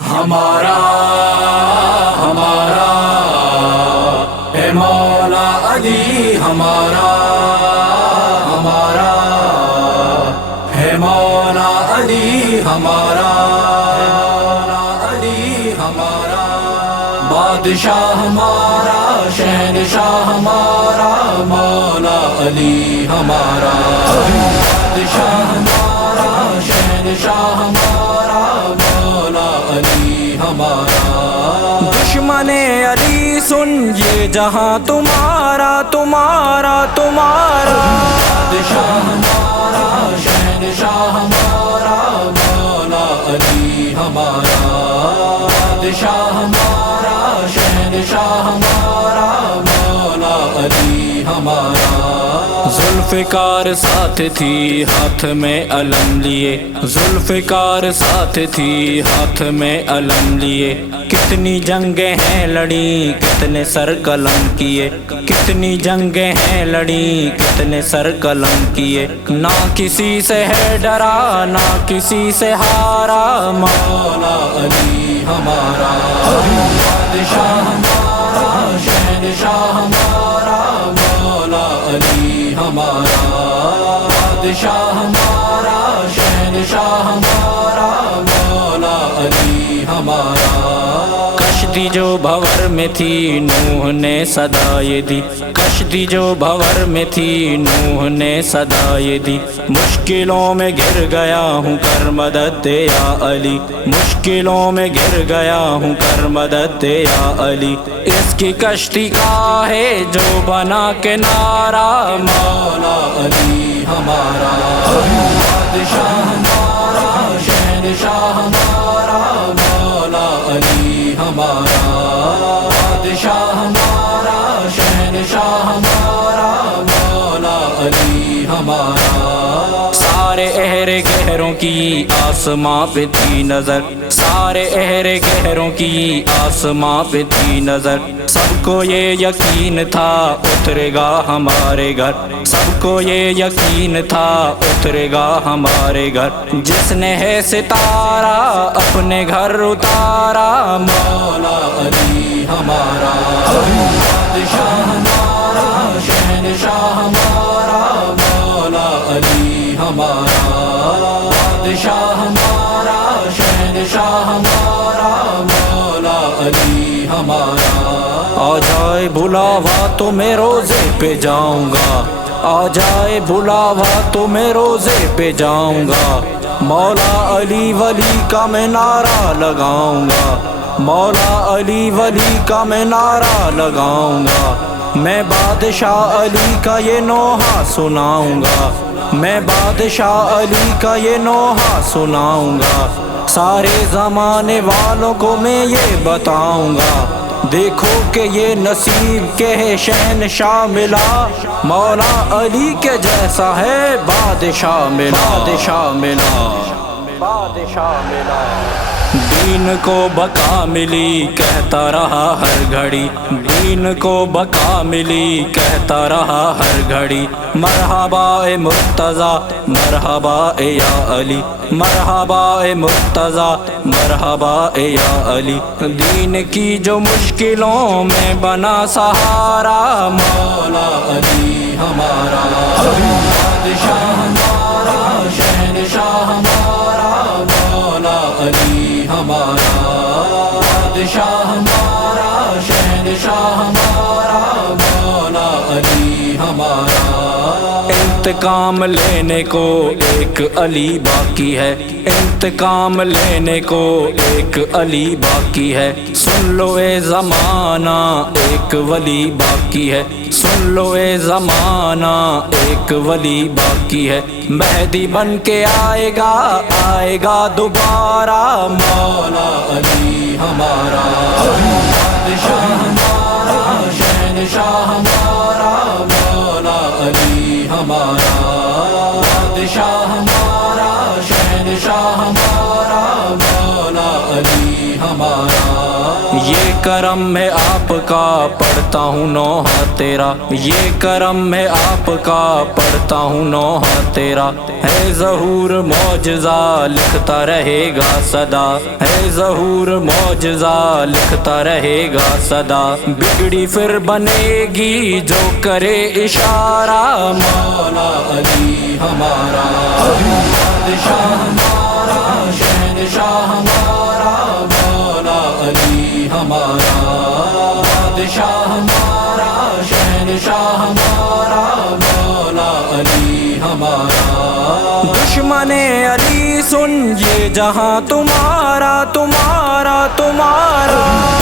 ہمارا ہمارا ہے مولا علی، ہمارا ہمارا ہے مولا علی، ہمارا مولا علی، ہمارا بادشاہ ہمارا، شہنشاہ ہمارا مولا علی، ہمارا بادشاہ ہمارا، شہنشاہ ہمارا مولا علی، ہمارا دشمن علی سن یہ جہاں تمہارا تمہارا تمہارا بادشاہ ہمارا، شہنشاہ ہمارا مولا علی، ہمارا بادشاہ ہمارا، شہنشاہ ہمارا مولا علی، ہمارا ذوالفقار ساتھ تھی ہاتھ میں علم لیے، ذوالفقار ساتھ تھی ہاتھ میں علم لیے، کتنی جنگیں ہیں لڑی کتنے سر قلم کیے، کتنی جنگیں ہیں لڑی کتنے سر قلم کیے، نہ کسی سے ہے ڈرا نہ کسی سے ہارا مولا علی، ہمارا بادشاہ ہمارا، شہنشاہ ہمارا مولا علی، ہمارا بادشاہ ہمارا، شہنشاہ ہمارا مولا علی، ہمارا کشتی جو بھور میں تھی نوح نے صدا یہ دی، کشتی جو بھور میں تھی نوح نے صدا یہ دی، مشکلوں میں گر گیا ہوں کر مدد دے یا علی، مشکلوں میں گر گیا ہوں کر مدد دے یا علی، اس کی کشتی کا ہے جو بنا کنارہ مولا علی، ہمارا بادشاہ ہمارا، شہنشاہ ہمارا مولا علی، ہمارا بادشاہ ہمارا، شہنشاہ ہمارا مولا علی، ہمارا سارے اہر گہروں کی آسماں پہ تھی نظر، سارے اہر گہروں کی آسماں پہ تھی نظر، سب کو یہ یقین تھا اترے گا ہمارے گھر، سب کو یہ یقین تھا اترے گا ہمارے گھر، جس نے ہے ستارہ اپنے گھر اتارا مولا علی، ہمارا بادشاہ ہمارا، شہنشاہ ہمارا مولا علی، ہمارا بادشاہ ہمارا، شہنشاہ ہمارا مولا علی، ہمارا آ جائے بلاوا تو میں روزے پہ جاؤں گا، آ جائے بلاوا تو میں روزے پہ جاؤں گا، مولا علی ولی کا میں نعرہ لگاؤں گا، مولا علی ولی کا میں نعرہ لگاؤں گا، میں بادشاہ علی کا یہ نوحہ سناؤں گا، میں بادشاہ علی کا یہ نوحہ سناؤں گا، سارے زمانے والوں کو میں یہ بتاؤں گا، دیکھو کہ یہ نصیب کے ہے شہنشاہ ملا، مولا علی کے جیسا ہے بادشاہ ملا، بادشاہ ملا، بادشاہ ملا، دین کو بقا ملی کہتا رہا ہر گھڑی، دین کو بقا ملی کہتا رہا ہر گھڑی، مرحبا اے مرتضیٰ مرحبا اے یا علی، مرحبا اے مرتضیٰ مرحبا اے یا علی، دین کی جو مشکلوں میں بنا سہارا مولا علی، ہمارا بادشاہ ہمارا، شہنشاہ ہمارا مولا علی، ہمارا بادشاہ ہمارا، شہنشاہ ہمارا مولا علی، ہمارا انتقام لینے کو ایک علی باقی ہے، انتقام لینے کو ایک علی باقی ہے، سن لو اے زمانہ ایک ولی باقی ہے، سن لو اے زمانہ ایک ولی باقی ہے، مہدی بن کے آئے گا دوبارہ مولا علی، ہمارا بادشاہ ہمارا، شہنشاہ ہمارا مولا علی، ہمارا بادشاہ ہمارا، شہنشاہ ہمارا مولا علی، ہمارا یہ کرم ہے آپ کا پڑھتا ہوں نوحہ تیرا، یہ کرم ہے آپ کا پڑھتا ہوں نوحہ تیرا، ہے ظہور معجزہ لکھتا رہے گا صدا، ہے ظہور معجزہ لکھتا رہے گا صدا، بگڑی پھر بنے گی جو کرے اشارہ، مولا علی ہمارا بادشاہ ہمارا شہنشاہ ہمارا، مولا علی ہمارا بادشاہ ہمارا شہنشاہ ہمارا، مولا علی ہمارا۔ دشمن علی سن یہ جہاں تمہارا تمہارا تمہارا،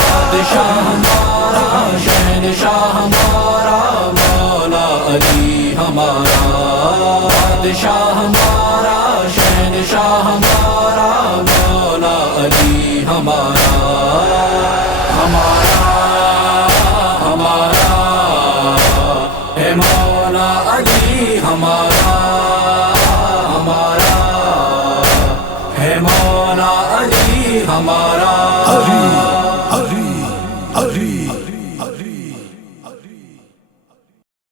بادشاہ ہمارا شہنشاہ ہمارا، مولا علی ہمارا بادشاہ ہمارا شہنشاہ ہمارا، مولا علی ہمارا، ہمارا ہمارا ہے مولا علی ہمارا، ہمارا ہے مولا علی ہمارا۔